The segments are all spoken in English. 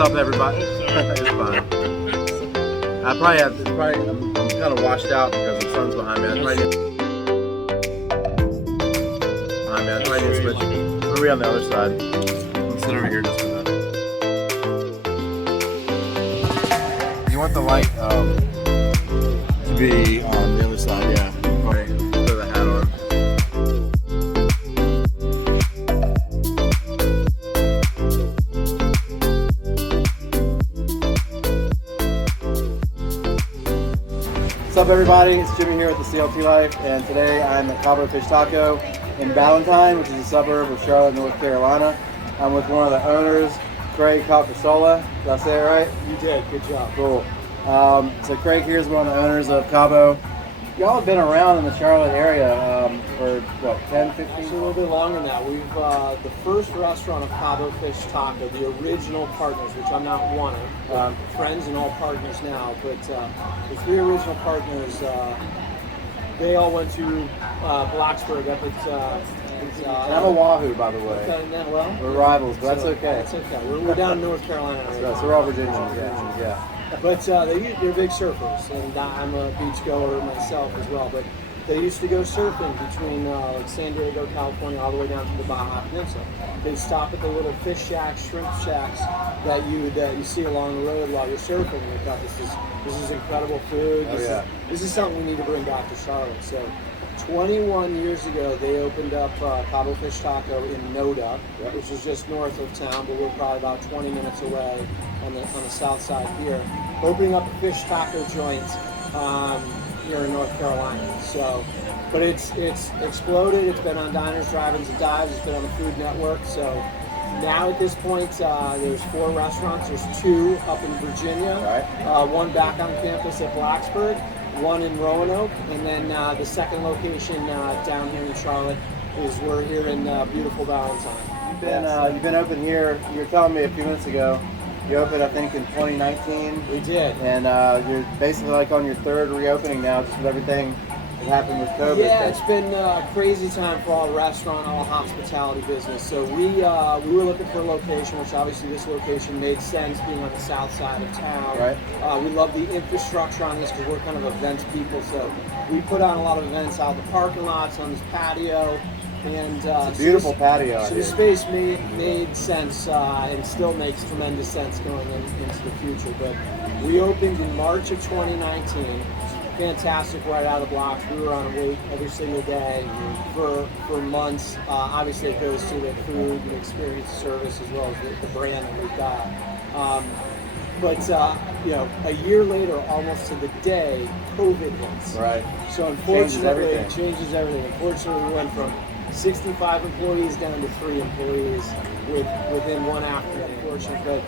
up, everybody? It's fine. I'm kind of washed out because the sun's behind me. I probably need to switch. I'm gonna be on the other side. I'll sit over here just a minute. You want the light to be on the other side, yeah. Okay, throw the hat on. What's up, everybody? It's Jimmy here with the CLT Life, and today I'm at Cabo Fish Taco in Ballantyne, which is a suburb of Charlotte, North Carolina. I'm with one of the owners, Craig Calcasola. Did I say it right? You did. Good job. Cool. So Craig here is one of the owners of Cabo. Y'all have been around in the Charlotte area for what, 10, 15? Actually, a little bit longer now. We've the first restaurant of Cabo Fish Taco, the original partners, which I'm not one of, friends and all partners now. But the three original partners, they all went to Blacksburg up at. And I'm a Wahoo, by the way. Well, we're rivals, but that's okay. That's okay. We're down in North Carolina. So we're all Virginians, yeah. But they're big surfers, and I'm a beach goer myself as well. But they used to go surfing between like San Diego, California, all the way down to the Baja Peninsula. They'd stop at the little fish shacks, shrimp shacks that you see along the road while you're surfing. And they thought this is incredible food. This is something we need to bring back to Charlotte. So 21 years ago, they opened up Cabo Fish Taco in NoDa, which is just north of town, but we're probably about 20 minutes away on the south side here. Opening up a fish taco joint here in North Carolina. So, but it's exploded. It's been on diners, drive-ins, and dives. It's been on the Food Network. So now at this point, there's 4 restaurants. There's 2 up in Virginia, one back on campus at Blacksburg, one in Roanoke, and then the second location down here in Charlotte is we're here in beautiful Ballantyne. You've been open here. You were telling me a few minutes ago. You opened, I think, in 2019. We did. And you're basically like on your 3rd reopening now, just with everything that happened with COVID. Yeah, it's been a crazy time for all restaurant, all hospitality business. So we were looking for a location, which obviously this location made sense, being on the south side of town. Right. We love the infrastructure on this because we're kind of events people. So we put on a lot of events out in the parking lots, on this patio. And it's a beautiful patio. So the space made sense and still makes tremendous sense going into the future. But we opened in March of 2019. Fantastic right out of the blocks. We were on a wait every single day for months. Obviously, it goes to the food and experience service as well as the brand that we've got. But a year later, almost to the day, COVID hits. Right. So unfortunately, it changes everything. Unfortunately, we went from 65 employees down to 3 employees within one afternoon, unfortunately. But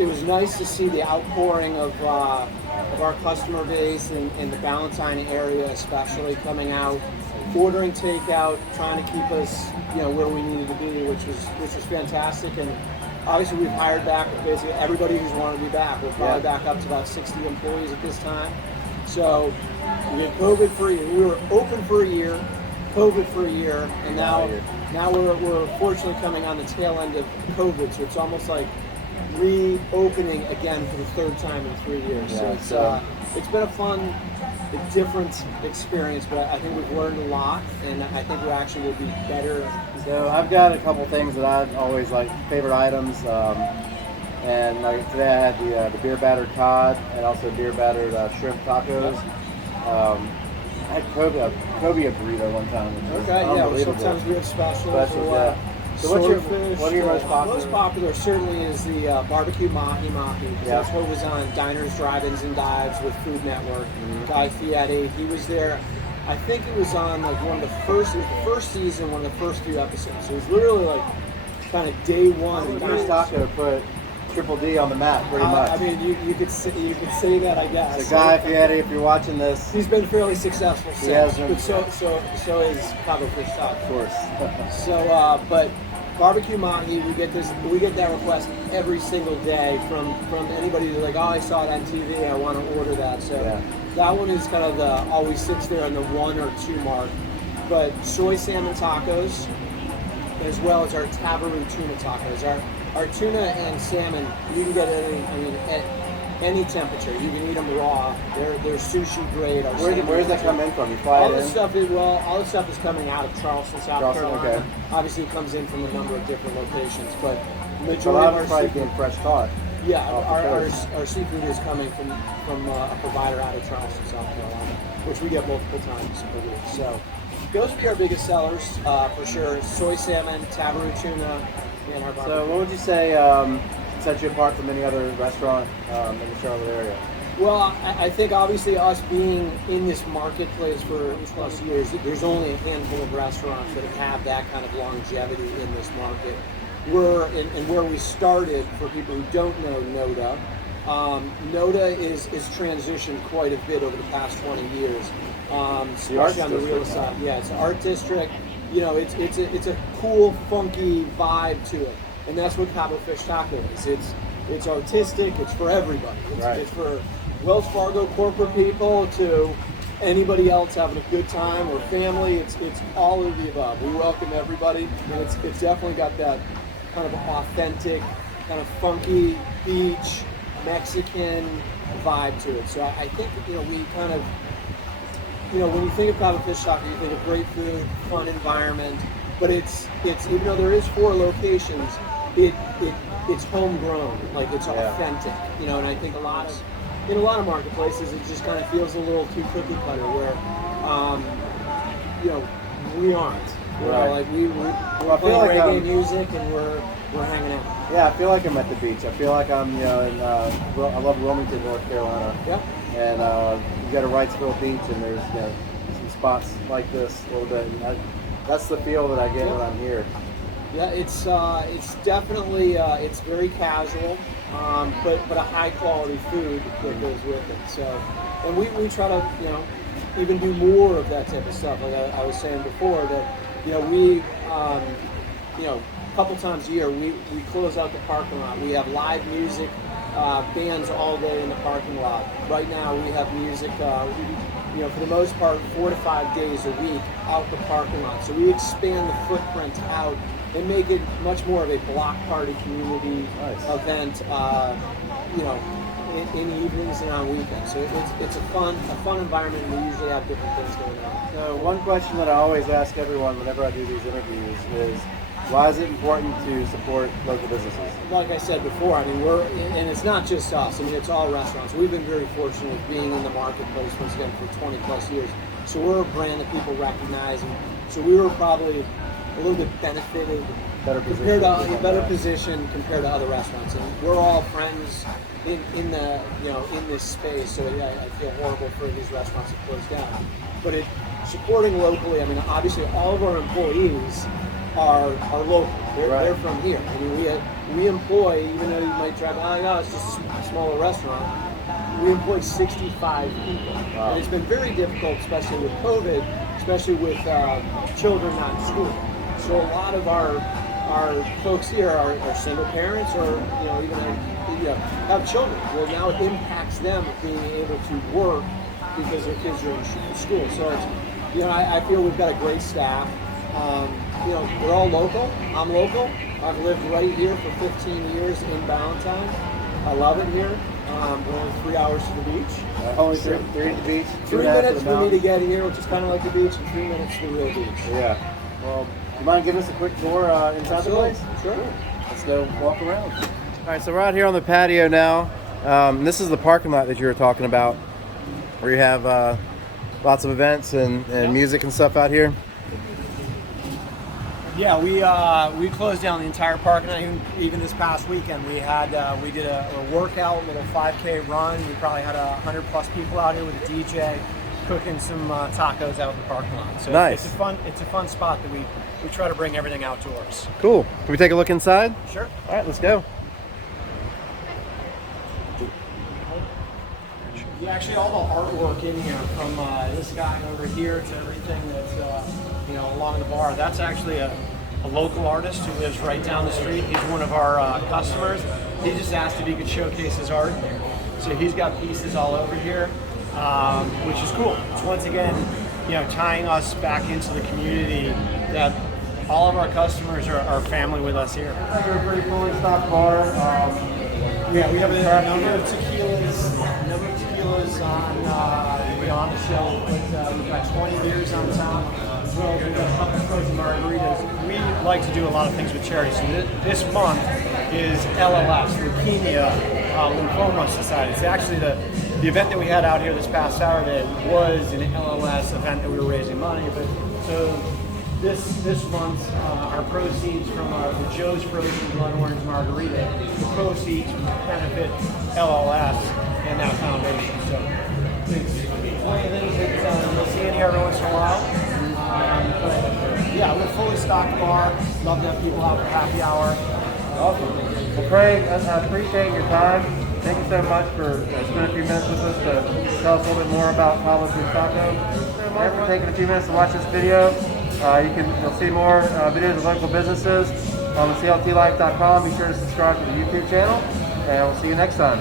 it was nice to see the outpouring of our customer base in the Ballantyne area, especially coming out, ordering takeout, trying to keep us where we needed to be, which was fantastic. And obviously, we've hired back basically everybody who's wanted to be back. We're probably back up to about 60 employees at this time. So we had COVID for a year. We were open for a year. COVID for a year, and now we're fortunately coming on the tail end of COVID, so it's almost like reopening again for the 3rd time in 3 years. So it's been a fun, different experience, but I think we've learned a lot, and I think we actually will be better. So I've got a couple things that I've always like, favorite items, and like today I had the beer battered cod and also beer battered shrimp tacos. I had cobia burrito one time. Sometimes we have specials. So what are your most popular? Most popular certainly is the barbecue mahi-mahi. That's what was on diners, drive-ins, and dives with Food Network. Guy Fieri, he was there. I think it was on like the first season, one of the first few episodes. So it was literally like kind of day one. First taco put Triple D on the map, pretty much. I mean, you could say that, I guess. The Guy Fieri, if you're watching this, he's been fairly successful since. But so is Cabo Fish Taco. Of course. But barbecue mahi, we get that request every single day from anybody who's like, oh, I saw it on TV, I want to order that. So that one is kind of always sits there on the 1 or 2 mark. But soy salmon tacos, as well as our tabaru tuna tacos. our tuna and salmon, you can get at any temperature. You can eat them raw. They're sushi grade. Where's that come in from? You fly all it the in? stuff all the stuff is coming out of Charleston, South Carolina. Okay. Obviously, it comes in from a number of different locations, but the A majority lot of of our it's probably seafood, being fresh caught. yeah, off the our seafood is coming from a provider out of Charleston, South Carolina, which we get multiple times per week. So those would be our biggest sellers for sure. Soy salmon, tabaru tuna, and our barbecue. So what would you say sets you apart from any other restaurant in the Charlotte area? Well, I think obviously us being in this marketplace for plus years, there's only a handful of restaurants that have that kind of longevity in this market. And where we started, for people who don't know NoDa, NoDa is transitioned quite a bit over the past 20 years, especially on the real side. Yeah, it's an art district. You know, it's a cool, funky vibe to it, and that's what Cabo Fish Taco is. It's artistic. It's for everybody. It's for Wells Fargo corporate people to anybody else having a good time or family. It's all of the above. We welcome everybody, and it's definitely got that kind of authentic, kind of funky beach Mexican vibe to it. So I think we kind of when you think of Cabo Fish Taco, you think of great food, fun environment, but it's even though there is 4 locations, it's homegrown, like it's authentic, and I think in a lot of marketplaces it just kind of feels a little too cookie cutter where we aren't. Right. Like we're playing reggae music and we're hanging out. Yeah, I feel like I'm at the beach. I feel like I'm in I love Wilmington, North Carolina. Yep. And you got a Wrightsville Beach, and there's some spots like this a little bit. And that's the feel that I get when I'm here. Yeah, it's definitely it's very casual, but a high quality food that goes with it. So, and we try to even do more of that type of stuff. Like I was saying before, that we a couple times a year we close out the parking lot. We have live music, bands all day in the parking lot. Right now we have music. For the most part, 4 to 5 days a week out the parking lot. So we expand the footprint out and make it much more of a block party community event, in evenings and on weekends. So it's a fun environment. We usually have different things going on. So one question that I always ask everyone whenever I do these interviews is, why is it important to support local businesses? Like I said before, and it's not just us. It's all restaurants. We've been very fortunate with being in the marketplace once again for 20 plus years. So we're a brand that people recognize, and so we were probably a little bit benefited, better position compared to other restaurants. And we're all friends in this space. So I feel horrible for these restaurants that close down. But supporting locally. Obviously all of our employees are local. They're from here. We employ, even though you might try, it's just a smaller restaurant, we employ 65 people. Wow. And it's been very difficult, especially with COVID, especially with children not in school. So a lot of our folks here are single parents, or even have children. Well, now it impacts them being able to work because their kids are in school. So it's, I feel we've got a great staff. We're all local. I'm local. I've lived right here for 15 years in Ballantyne. I love it here. We're only 3 hours to the beach. Only three to the beach? 3 minutes for me to get here, which is kind of like the beach, and 3 minutes to the real beach. Yeah. Well, do you mind giving us a quick tour inside the place? Sure. Let's go walk around. All right, so we're out here on the patio now. This is the parking lot that you were talking about, where you have lots of events and music and stuff out here. Yeah, we closed down the entire parking lot. Even this past weekend, we did a workout, little 5K run. We probably had 100+ people out here with a DJ cooking some tacos out in the parking lot. So nice. It's a fun spot that we try to bring everything outdoors. Cool. Can we take a look inside? Sure. All right, let's go. Yeah, actually, all the artwork in here, from this guy over here to everything that's along the bar, that's actually a local artist who lives right down the street. He's one of our customers. He just asked if he could showcase his art here. So he's got pieces all over here, which is cool. It's once again, tying us back into the community that all of our customers are family with us here. You're a pretty fully stocked bar. Yeah, we have a number of tequilas on on the show. But we've got 20 beers on tap. As well as we've got a couple of frozen margaritas. We like to do a lot of things with charity. So this month is LLS, Leukemia Lymphoma Society. It's actually the event that we had out here this past Saturday was an LLS event that we were raising money. But so this month, our proceeds from the Joe's Frozen Blood Orange Margarita, the proceeds benefit LLS and that foundation. So it's one of the things that you'll see in here every once in a while. But yeah, we're a fully stocked bar. Love to have people out for happy hour. Awesome. Well, Craig, I appreciate your time. Thank you so much for spending a few minutes with us to tell us a little bit more about Cabo Fish Taco. Thanks for taking a few minutes to watch this video. You'll see more videos of local businesses on the cltlife.com. Be sure to subscribe to the YouTube channel, and we'll see you next time.